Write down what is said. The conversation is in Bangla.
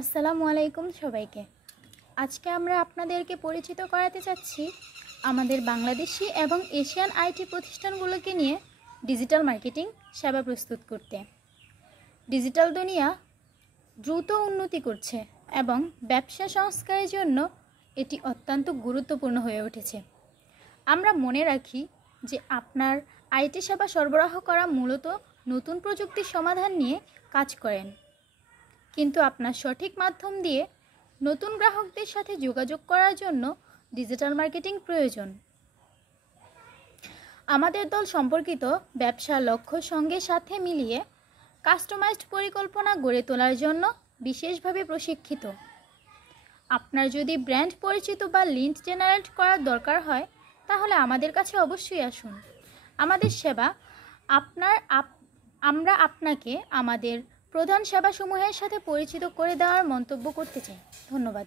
আসসালামু আলাইকুম সবাইকে। আজকে আমরা আপনাদেরকে পরিচিত করাতে চাচ্ছি আমাদের বাংলাদেশি এবং এশিয়ান আইটি প্রতিষ্ঠানগুলোকে নিয়ে ডিজিটাল মার্কেটিং সেবা প্রস্তুত করতে। ডিজিটাল দুনিয়া দ্রুত উন্নতি করছে এবং ব্যবসা সংস্কারের জন্য এটি অত্যন্ত গুরুত্বপূর্ণ হয়ে উঠেছে। আমরা মনে রাখি যে আপনার আইটি সেবা সরবরাহ করা মূলত নতুন প্রযুক্তির সমাধান নিয়ে কাজ করেন, কিন্তু আপনার সঠিক মাধ্যম দিয়ে নতুন গ্রাহকদের সাথে যোগাযোগ করার জন্য ডিজিটাল মার্কেটিং প্রয়োজন। আমাদের দল সম্পর্কিত ব্যবসার লক্ষ্য সঙ্গে সাথে মিলিয়ে কাস্টমাইজড পরিকল্পনা গড়ে তোলার জন্য বিশেষভাবে প্রশিক্ষিত। আপনার যদি ব্র্যান্ড পরিচিত বা লিড জেনারেট করার দরকার হয় তাহলে আমাদের কাছে অবশ্যই আসুন। আমাদের সেবা আমরা আপনাকে আমাদের প্রধান সেবাসমূহের সাথে পরিচিত করে দেওয়ার মন্তব্য করতে চাই। ধন্যবাদ।